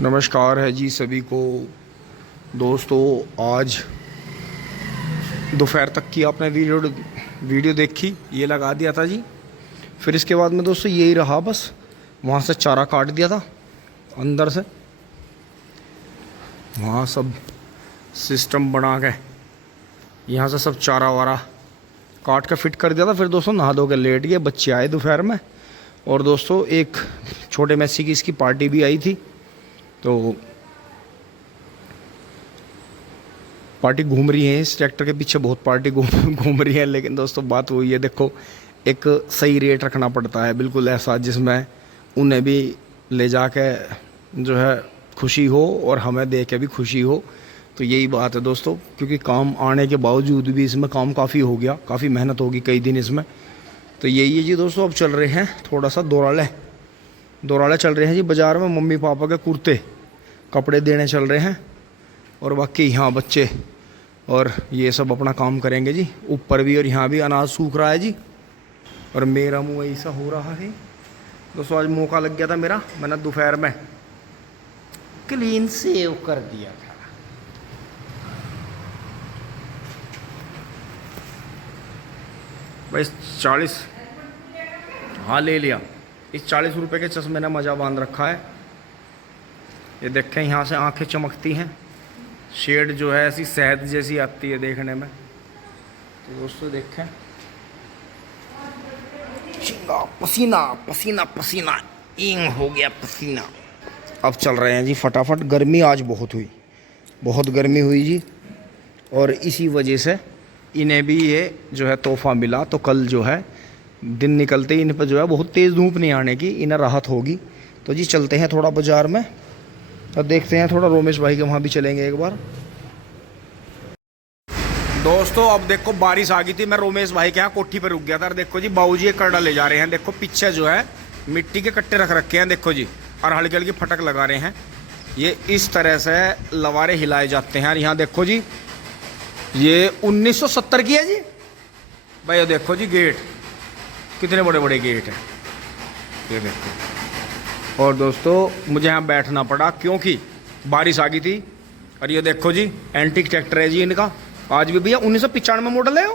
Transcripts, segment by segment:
नमस्कार है जी सभी को। दोस्तों आज दोपहर तक की आपने वीडियो देखी, ये लगा दिया था जी। फिर इसके बाद में दोस्तों यही रहा, बस वहाँ से चारा काट दिया था अंदर से, वहाँ सब सिस्टम बना के यहाँ से सब चारा वारा काट के फिट कर दिया था। फिर दोस्तों नहा धो के लेट गए, बच्चे आए दोपहर में। और दोस्तों एक छोटे मैसी की इसकी पार्टी भी आई थी, तो पार्टी घूम रही है इस ट्रैक्टर के पीछे, बहुत पार्टी घूम रही है। लेकिन दोस्तों बात वही है, देखो एक सही रेट रखना पड़ता है, बिल्कुल ऐसा जिसमें उन्हें भी ले जाके जो है खुशी हो और हमें दे के भी खुशी हो। तो यही बात है दोस्तों, क्योंकि काम आने के बावजूद भी इसमें काम काफ़ी हो गया, काफ़ी मेहनत होगी कई दिन इसमें। तो यही है जी दोस्तों। अब चल रहे हैं थोड़ा सा दौराले चल रहे हैं जी बाज़ार में, मम्मी पापा के कुर्ते कपड़े देने चल रहे हैं। और बाकी यहाँ बच्चे और ये सब अपना काम करेंगे जी, ऊपर भी और यहाँ भी अनाज सूख रहा है जी। और मेरा मुँह ऐसा हो रहा है दोस्तों, आज मौका लग गया था मेरा, मैंने दोपहर में क्लीन सेव कर दिया था। भाई 40, हाँ ले लिया। इस 40 रुपए के चश्मे ने मज़ा बांध रखा है। ये देखें यहाँ से आंखें चमकती हैं, शेड जो है ऐसी शहद जैसी आती है देखने में। तो दोस्तों देखें, पसीना पसीना पसीना इंग हो गया पसीना। अब चल रहे हैं जी फटाफट। गर्मी आज बहुत हुई, बहुत गर्मी हुई जी, और इसी वजह से इन्हें भी ये जो है तोहफा मिला। तो कल जो है दिन निकलते ही इन पर जो है बहुत तेज़ धूप नहीं आने की, इन्हें राहत होगी। तो जी चलते हैं थोड़ा बाज़ार में और देखते हैं थोड़ा, रोमेश भाई के वहाँ भी चलेंगे एक बार। दोस्तों अब देखो बारिश आ गई थी, मैं रोमेश भाई के यहाँ कोठी पर रुक गया था। और देखो जी बाबूजी ये करड़ा ले जा रहे हैं, देखो पीछे जो है मिट्टी के कट्टे रख रखे हैं देखो जी, और हल्की हल्की फटक लगा रहे हैं। ये इस तरह से लवारे हिलाए जाते हैं। और यहाँ देखो जी ये 1970 की है जी भाई। ये देखो जी गेट, कितने बड़े बड़े गेट हैं ये देखो। और दोस्तों मुझे यहाँ बैठना पड़ा क्योंकि बारिश आ गई थी। और ये देखो जी एंटीक ट्रैक्टर है जी इनका, आज भी भैया 1995 मॉडल है।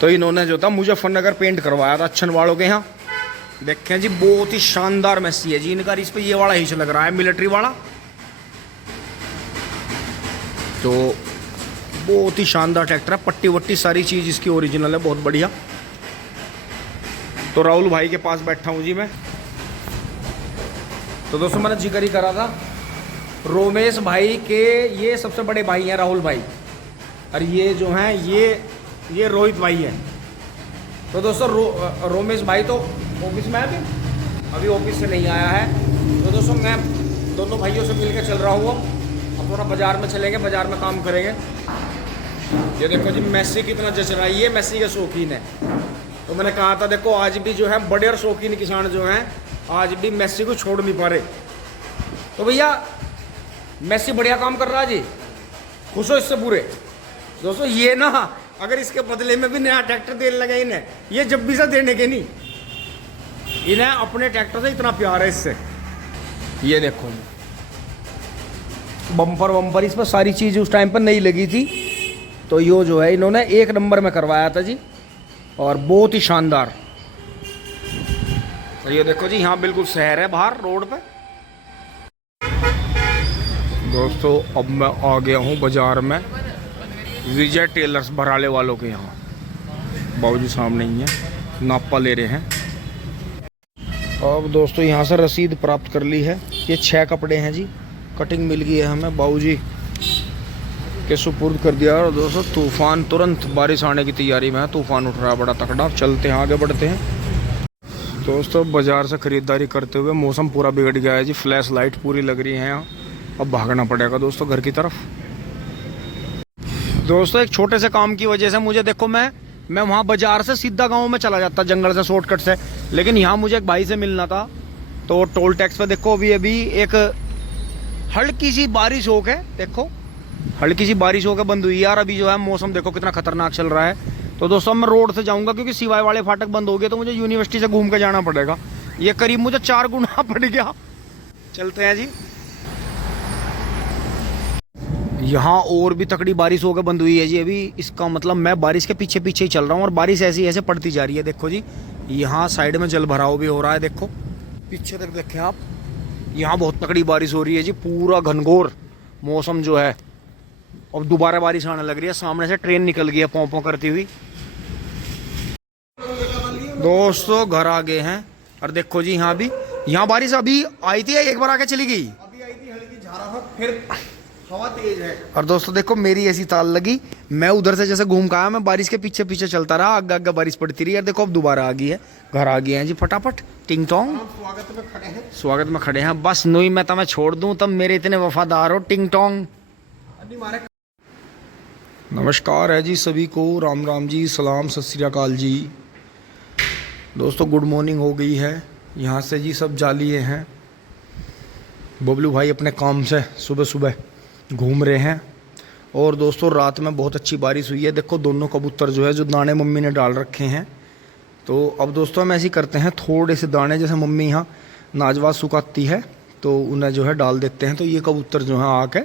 तो इन्होंने जो था मुजफ्फरनगर पेंट करवाया था अच्छन वालों के यहाँ। देखें जी बहुत ही शानदार मैसी है जी इनका। इस पर ये वाला हिस्सा लग रहा है मिलिट्री वाला, तो बहुत ही शानदार ट्रैक्टर है। पट्टी वट्टी सारी चीज़ इसकी ओरिजिनल है, बहुत बढ़िया। तो राहुल भाई के पास बैठा हूँ जी मैं। तो दोस्तों मैंने जिक्र ही करा था, रोमेश भाई के ये सबसे बड़े भाई हैं राहुल भाई, और ये जो हैं ये रोहित भाई हैं। तो दोस्तों रोमेश भाई तो ऑफिस में है अभी ऑफिस से नहीं आया है। तो दोस्तों मैं दोनों भाइयों से मिलकर चल रहा हूँ। अब थोड़ा बाज़ार में चलेंगे, बाज़ार में काम करेंगे। ये देखो जी मैसी कितना जच रहा है, ये मैसी के शौकीन है। तो मैंने कहा था देखो आज भी जो है बड़े और शौकीन किसान जो हैं आज भी मैसी को छोड़ नहीं पा रहे। तो भैया मैसी बढ़िया काम कर रहा है जी, खुश हो इससे पूरे। दोस्तों ये ना अगर इसके बदले में भी नया ट्रैक्टर देने लगे इन्हें, ये जब भी से देने के नहीं, इन्हें अपने ट्रैक्टर से इतना प्यार है इससे। ये देखो बम्पर वम्पर इस पर सारी चीज़ उस टाइम पर नहीं लगी थी, तो यो जो है इन्होंने 1 नंबर में करवाया था जी, और बहुत ही शानदार। तो ये देखो जी यहाँ बिल्कुल शहर है बाहर रोड पे। दोस्तों अब मैं आ गया हूँ बाज़ार में, विजय टेलर्स बराले वालों के यहाँ। बाबूजी सामने ही है, नापा ले रहे हैं। अब दोस्तों यहाँ से रसीद प्राप्त कर ली है, ये 6 कपड़े हैं जी, कटिंग मिल गई है हमें, बाबूजी के सुपुर्द कर दिया। और दोस्तों तूफ़ान तुरंत बारिश आने की तैयारी में है, तूफ़ान उठ रहा है बड़ा तकड़ा। चलते हैं आगे बढ़ते हैं। दोस्तों बाज़ार से ख़रीदारी करते हुए मौसम पूरा बिगड़ गया है जी, फ्लैश लाइट पूरी लग रही है यहाँ। अब भागना पड़ेगा दोस्तों घर की तरफ। दोस्तों एक छोटे से काम की वजह से मुझे देखो मैं वहाँ बाज़ार से सीधा गाँव में चला जाता जंगल से शॉर्टकट से, लेकिन यहाँ मुझे एक भाई से मिलना था। तो टोल टैक्स पे देखो अभी एक हल्की सी बारिश हो के, देखो हल्की सी बारिश होकर बंद हुई यार। अभी जो है मौसम देखो कितना खतरनाक चल रहा है। तो दोस्तों मैं रोड से जाऊंगा क्योंकि सिवाय वाले फाटक बंद हो गए, तो मुझे यूनिवर्सिटी से घूम के जाना पड़ेगा। ये करीब मुझे 4 गुना पड़ गया। चलते हैं जी। यहाँ और भी तकड़ी बारिश होकर बंद हुई है जी अभी। इसका मतलब मैं बारिश के पीछे पीछे ही चल रहा हूँ और बारिश ऐसी ऐसे पड़ती जा रही है। देखो जी, यहाँ साइड में जल भराव भी हो रहा है। देखो पीछे तक देखें आप, यहाँ बहुत तकड़ी बारिश हो रही है जी। पूरा घनघोर मौसम जो है। अब दोबारा बारिश आने लग रही है। सामने से ट्रेन निकल गई है पों पों करती हुई। दोस्तों घर आ गए हैं और देखो जी यहाँ भी, यहाँ बारिश अभी आई थी, एक बार आके चली गई। अभी आई थी हल्की झारा, फिर हवा तेज है। और दोस्तों देखो मेरी ऐसी ताल लगी, मैं उधर से जैसे घूम का आया, मैं बारिश के पीछे पीछे चलता रहा, आगे आगे बारिश पड़ती रही। यार देखो अब दोबारा आ गई है। घर आ गए हैं जी फटाफट। टिंग टोंग स्वागत में खड़े हैं। स्वागत में खड़े हैं। बस नोई मैं तुम्हें छोड़ दूं, तब मेरे इतने वफादार हो। टिंग टोंग। नमस्कार है जी सभी को, राम राम जी, सलाम, सत श्री अकाल जी। दोस्तों गुड मॉर्निंग हो गई है। यहाँ से जी सब जा लिए हैं। बबलू भाई अपने काम से सुबह सुबह घूम रहे हैं। और दोस्तों रात में बहुत अच्छी बारिश हुई है। देखो दोनों कबूतर जो है, जो दाने मम्मी ने डाल रखे हैं। तो अब दोस्तों हम ऐसे ही करते हैं, थोड़े से दाने जैसे मम्मी यहाँ नाजवा सुखाती है तो उन्हें जो है डाल देते हैं। तो ये कबूतर जो है आके,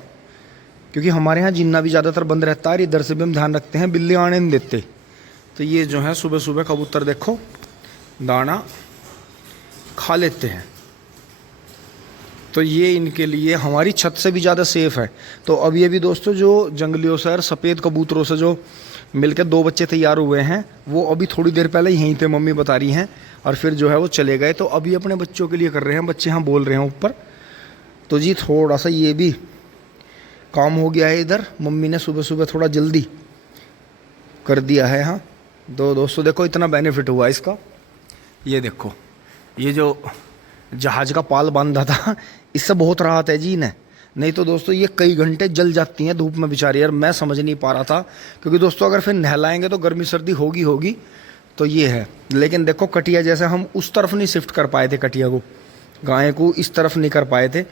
क्योंकि हमारे यहाँ जिन्ना भी ज़्यादातर बंद रहता है, इधर से भी हम ध्यान रखते हैं, बिल्ली आने नहीं देते। तो ये जो है सुबह सुबह कबूतर देखो दाना खा लेते हैं। तो ये इनके लिए हमारी छत से भी ज़्यादा सेफ़ है। तो अब ये भी दोस्तों जो जंगलियों से और सफ़ेद कबूतरों से जो मिलकर 2 बच्चे तैयार हुए हैं, वो अभी थोड़ी देर पहले यहीं थे, मम्मी बता रही हैं। और फिर जो है वो चले गए। तो अभी अपने बच्चों के लिए कर रहे हैं, बच्चे यहाँ बोल रहे हैं ऊपर। तो जी थोड़ा सा ये भी काम हो गया है इधर। मम्मी ने सुबह सुबह थोड़ा जल्दी कर दिया है यहाँ। तो दोस्तों देखो इतना बेनिफिट हुआ इसका। ये देखो ये जो जहाज का पाल बांधा था, इससे बहुत राहत है जी इन्हें। नहीं तो दोस्तों ये कई घंटे जल जाती हैं धूप में बेचारी। यार मैं समझ नहीं पा रहा था, क्योंकि दोस्तों अगर फिर नहलाएंगे तो गर्मी सर्दी होगी। तो ये है। लेकिन देखो कटिया जैसे हम उस तरफ नहीं शिफ्ट कर पाए थे, कटिया को, गाय को इस तरफ नहीं कर पाए थे।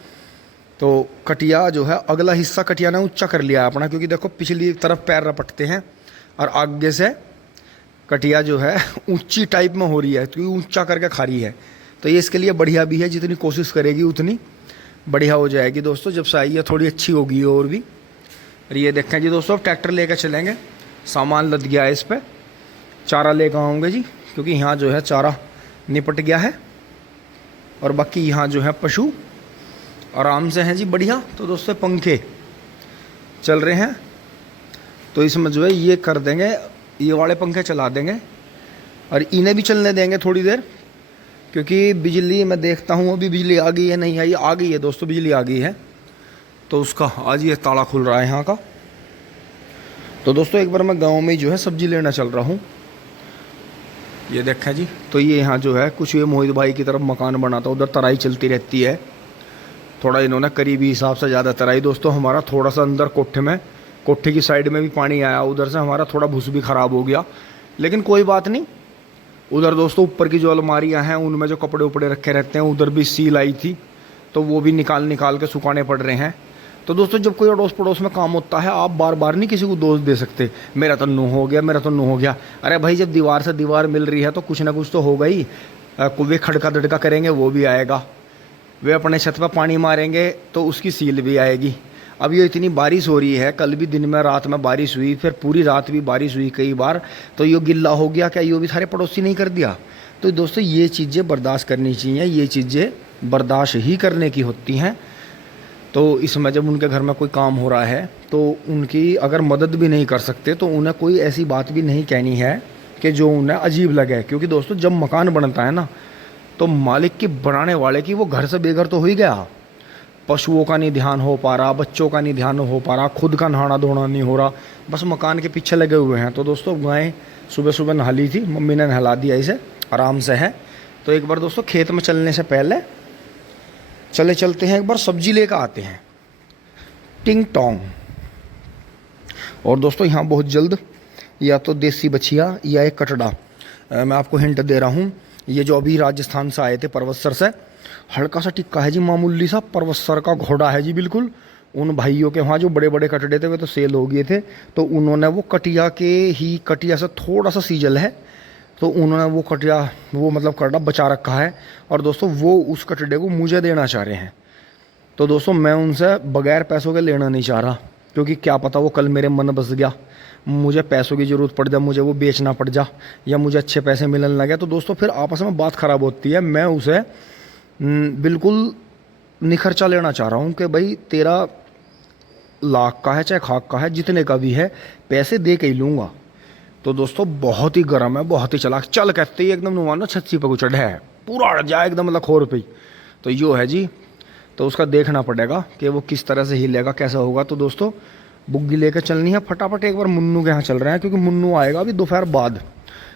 तो कटिया जो है अगला हिस्सा कटिया ने ऊंचा कर लिया अपना, क्योंकि देखो पिछली तरफ पैर रपटते हैं और आगे से कटिया जो है ऊंची टाइप में हो रही है, क्योंकि ऊंचा करके खा रही है। तो ये इसके लिए बढ़िया भी है, जितनी कोशिश करेगी उतनी बढ़िया हो जाएगी। दोस्तों जब से आई है थोड़ी अच्छी होगी और भी। और ये देखें जी दोस्तों, ट्रैक्टर लेकर चलेंगे, सामान लद गया है इस पर। चारा लेकर आऊँगे जी, क्योंकि यहाँ जो है चारा निपट गया है और बाकी यहाँ जो है पशु आराम से हैं जी, बढ़िया। तो दोस्तों पंखे चल रहे हैं, तो इसमें जो है ये कर देंगे, ये वाले पंखे चला देंगे और इन्हें भी चलने देंगे थोड़ी देर, क्योंकि बिजली मैं देखता हूँ अभी बिजली आ गई है नहीं आई, आ गई है दोस्तों, बिजली आ गई है। तो उसका आज ये ताला खुल रहा है यहाँ का। तो दोस्तों एक बार मैं गांव में जो है सब्जी लेना चल रहा हूँ। ये देखें जी, तो ये यहाँ जो है कुछ ये मोहित भाई की तरफ मकान बना था, उधर तराई चलती रहती है। थोड़ा इन्होंने करीबी हिसाब से ज़्यादा तराई। दोस्तों हमारा थोड़ा सा अंदर कोठे में, कोठे की साइड में भी पानी आया, उधर से हमारा थोड़ा भूस भी ख़राब हो गया। लेकिन कोई बात नहीं। उधर दोस्तों ऊपर की जो अलमारियां हैं उनमें जो कपड़े उपड़े रखे रहते हैं, उधर भी सील आई थी, तो वो भी निकाल के सुखाने पड़ रहे हैं। तो दोस्तों जब कोई अड़ोस पड़ोस में काम होता है, आप बार बार नहीं किसी को दोष दे सकते, मेरा तो नू हो गया, मेरा तो नू हो गया। अरे भाई जब दीवार से दीवार मिल रही है तो कुछ ना कुछ तो होगा ही। वे खड़का दड़का करेंगे वो भी आएगा, वे अपने छत पर पानी मारेंगे तो उसकी सील भी आएगी। अब ये इतनी बारिश हो रही है, कल भी दिन में रात में बारिश हुई, फिर पूरी रात भी बारिश हुई कई बार, तो ये गिल्ला हो गया क्या, ये भी सारे पड़ोसी नहीं कर दिया। तो दोस्तों ये चीज़ें बर्दाश्त करनी चाहिए, ये चीज़ें बर्दाश्त ही करने की होती हैं। तो इसमें जब उनके घर में कोई काम हो रहा है तो उनकी अगर मदद भी नहीं कर सकते तो उन्हें कोई ऐसी बात भी नहीं कहनी है कि जो उन्हें अजीब लगे। क्योंकि दोस्तों जब मकान बनता है ना, तो मालिक की, बनाने वाले की, वो घर से बेघर तो हो ही गया। पशुओं का नहीं ध्यान हो पा रहा, बच्चों का नहीं ध्यान हो पा रहा, खुद का नहाना धोना नहीं हो रहा, बस मकान के पीछे लगे हुए हैं। तो दोस्तों गाय सुबह सुबह नहा ली थी, मम्मी ने नहला दिया इसे, आराम से है। तो एक बार दोस्तों खेत में चलने से पहले चलते हैं, एक बार सब्जी लेकर आते हैं। टिंग टोंग। और दोस्तों यहाँ बहुत जल्द या तो देसी बछिया या एक कटड़ा, मैं आपको हिंट दे रहा हूँ। ये जो अभी राजस्थान से आए थे परवत्सर से, हल्का सा टिक्का है जी, मामूली सा परवत्सर का घोड़ा है जी बिल्कुल। उन भाइयों के वहाँ जो बड़े बड़े कटड़े थे वे तो सेल हो गए थे, तो उन्होंने वो कटिया से थोड़ा सा सीजल है, तो उन्होंने वो कटिया, वो मतलब कटड़ा बचा रखा है। और दोस्तों वो उस कटड़े को मुझे देना चाह रहे हैं। तो दोस्तों मैं उनसे बगैर पैसों के लेना नहीं चाह रहा, क्योंकि क्या पता वो कल मेरे मन बस गया, मुझे पैसों की ज़रूरत पड़ जाए, मुझे वो बेचना पड़ जा, या मुझे अच्छे पैसे मिलने लगे, तो दोस्तों फिर आपस में बात ख़राब होती है। मैं उसे बिल्कुल निखर्चा लेना चाह रहा हूँ कि भाई तेरा लाख का है चाहे खाक का है, जितने का भी है पैसे दे के ही लूँगा। तो दोस्तों बहुत ही गर्म है, बहुत ही चालाक, चल कहते ही एकदम नुमानो छत्ती पर कुछ है, पूरा अड़ जाए एकदम लखोर पे। तो यो है जी, तो उसका देखना पड़ेगा कि वो किस तरह से हिलेगा, कैसा होगा। तो दोस्तों बुग्गी लेकर चलनी है फटाफट, एक बार मुन्नू के यहाँ चल रहे हैं, क्योंकि मुन्नू आएगा अभी दोपहर बाद।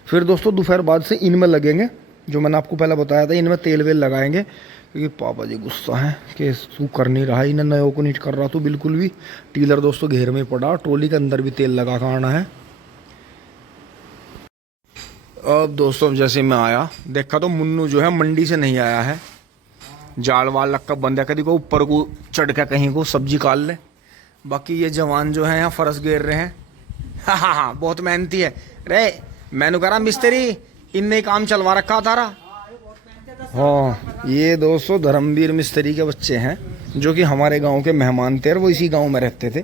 फिर दोस्तों दोपहर बाद से इनमें लगेंगे, जो मैंने आपको पहले बताया था, इनमें तेल वेल लगाएंगे, क्योंकि पापा जी गुस्सा है कि तू कर नहीं रहा, इन्हें नयों को नहीं कर रहा तू बिल्कुल भी। टीलर दोस्तों घेर में पड़ा, ट्रॉली के अंदर भी तेल लगा कर आना है। अब दोस्तों जैसे मैं आया देखा तो मुन्नू जो है मंडी से नहीं आया है, जाल वाल लग कर बंद है, कभी को ऊपर को चढ़ के कहीं को सब्जी काट ले। बाकी ये जवान जो है यहाँ फरस घेर रहे हैं। हाँ, बहुत मेहनती है रे, मैंने कहा मिस्त्री इनने काम चलवा रखा थारा। हाँ, ये दोस्तों धर्मवीर मिस्त्री के बच्चे हैं, जो कि हमारे गांव के मेहमान थे और वो इसी गांव में रहते थे।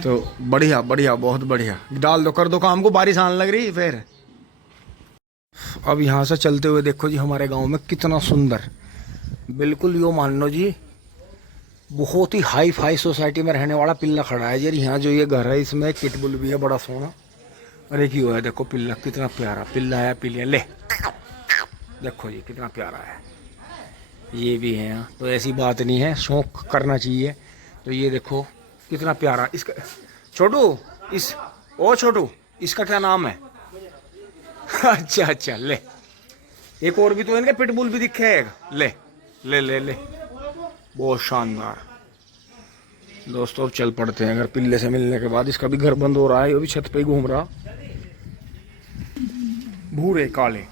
तो बढ़िया बढ़िया, बहुत बढ़िया, डाल दो, कर दो काम को, बारिश आने लग रही फिर। अब यहाँ से चलते हुए देखो जी हमारे गांव में कितना सुंदर, बिल्कुल यो मान लो जी बहुत ही हाई फाई सोसाइटी में रहने वाला पिल्ला खड़ा है जी। यहाँ जो ये घर है इसमें एक पिटबुल भी है बड़ा सोना, और एक ही हुआ है देखो पिल्ला, कितना प्यारा पिल्ला है। पिल्ला ले देखो जी कितना प्यारा है, ये भी है यहाँ। तो ऐसी बात नहीं है, शौक करना चाहिए। तो ये देखो कितना प्यारा, इसका छोटू, इस ओ छोटू इसका क्या नाम है? अच्छा अच्छा, ले एक और भी तो इनके पिटबुल भी दिखे है, ले ले ले ले, बहुत शानदार। दोस्तों अब चल पड़ते हैं, अगर पिल्ले से मिलने के बाद। इसका भी घर बंद हो रहा है, वो भी छत पे ही घूम रहा, भूरे काले।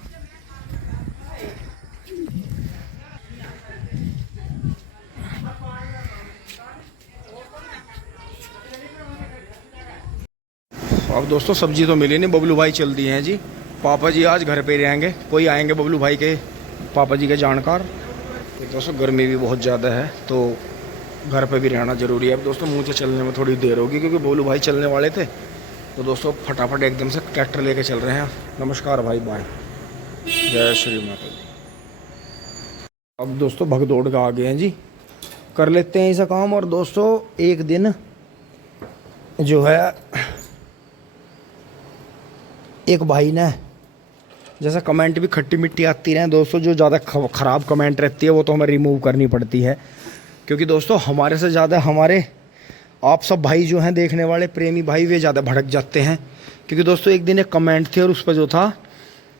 अब दोस्तों सब्जी तो मिली नहीं, बबलू भाई चल दिए हैं जी। पापा जी आज घर पे ही रहेंगे, कोई आएंगे बबलू भाई के, पापा जी के जानकार। तो दोस्तों गर्मी भी बहुत ज़्यादा है, तो घर पे भी रहना ज़रूरी है। अब दोस्तों मुझे चलने में थोड़ी देर होगी, क्योंकि बबलू भाई चलने वाले थे। तो दोस्तों फटाफट एकदम से ट्रैक्टर लेके चल रहे हैं। नमस्कार भाई, बाय, जय श्री माता जी। अब दोस्तों भगदौड़ का आ गए हैं जी, कर लेते हैं ऐसा काम। और दोस्तों एक दिन जो है एक भाई ने, जैसा कमेंट भी खट्टी मिट्टी आती रहे दोस्तों, जो ज़्यादा ख़राब कमेंट रहती है वो तो हमें रिमूव करनी पड़ती है, क्योंकि दोस्तों हमारे से ज़्यादा हमारे आप सब भाई जो हैं देखने वाले प्रेमी भाई, वे ज़्यादा भड़क जाते हैं। क्योंकि दोस्तों एक दिन एक कमेंट थी, और उस पर जो था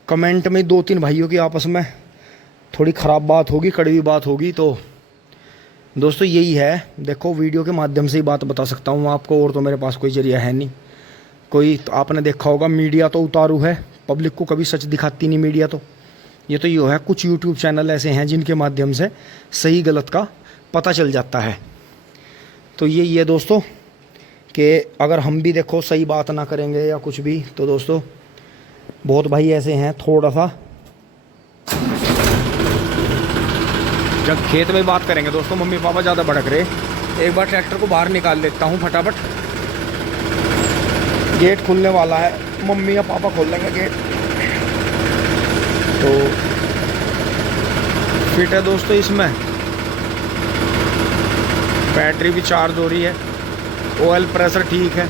कमेंट में 2-3 भाइयों की आपस में थोड़ी ख़राब बात होगी, कड़वी बात होगी। तो दोस्तों यही है, देखो वीडियो के माध्यम से ही बात बता सकता हूँ आपको, और तो मेरे पास कोई जरिया है नहीं कोई। तो आपने देखा होगा मीडिया तो उतारू है, पब्लिक को कभी सच दिखाती नहीं मीडिया। तो ये तो यो है, कुछ यूट्यूब चैनल ऐसे हैं जिनके माध्यम से सही गलत का पता चल जाता है। तो यही है दोस्तों कि अगर हम भी देखो सही बात ना करेंगे या कुछ भी, तो दोस्तों बहुत भाई ऐसे हैं थोड़ा सा, जब खेत में बात करेंगे दोस्तों मम्मी पापा ज़्यादा भड़क रहे। एक बार ट्रैक्टर को बाहर निकाल लेता हूँ फटाफट, गेट खुलने वाला है, मम्मी या पापा खोल लेंगे गेट। तो फिट है दोस्तों, इसमें बैटरी भी चार्ज हो रही है, ऑयल प्रेशर ठीक है,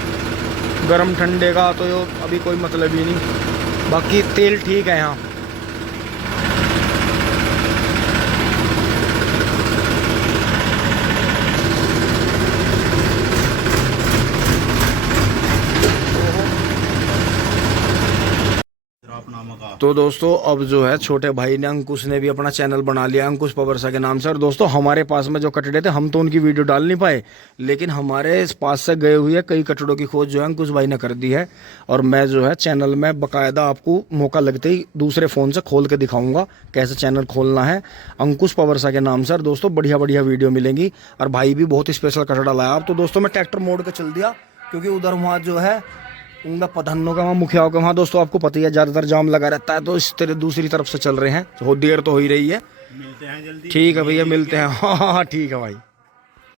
गर्म ठंडे का तो अभी कोई मतलब ही नहीं, बाकी तेल ठीक है यहाँ। तो दोस्तों अब जो है छोटे भाई ने, अंकुश ने भी अपना चैनल बना लिया, अंकुश पवरसा के नाम से। और दोस्तों हमारे पास में जो कचड़े थे, हम तो उनकी वीडियो डाल नहीं पाए, लेकिन हमारे पास से गए हुए कई कचड़ों की खोज जो है अंकुश भाई ने कर दी है। और मैं जो है चैनल में बाकायदा आपको मौका लगते ही दूसरे फ़ोन से खोल के दिखाऊंगा कैसे चैनल खोलना है, अंकुश पवरसा के नाम से। और दोस्तों बढ़िया बढ़िया वीडियो मिलेंगी, और भाई भी बहुत स्पेशल कचड़ा लाया। अब तो दोस्तों मैं ट्रैक्टर मोड़ के चल दिया, क्योंकि उधर वहाँ जो है उनका प्रधानों का, वहाँ मुखियाओं का, वहाँ दोस्तों आपको पता ही है ज़्यादातर जाम लगा रहता है। तो इस तरह दूसरी तरफ से चल रहे हैं, तो देर तो हो ही रही है। मिलते हैं जल्दी, ठीक है भैया, मिलते हैं। हाँ ठीक है भाई।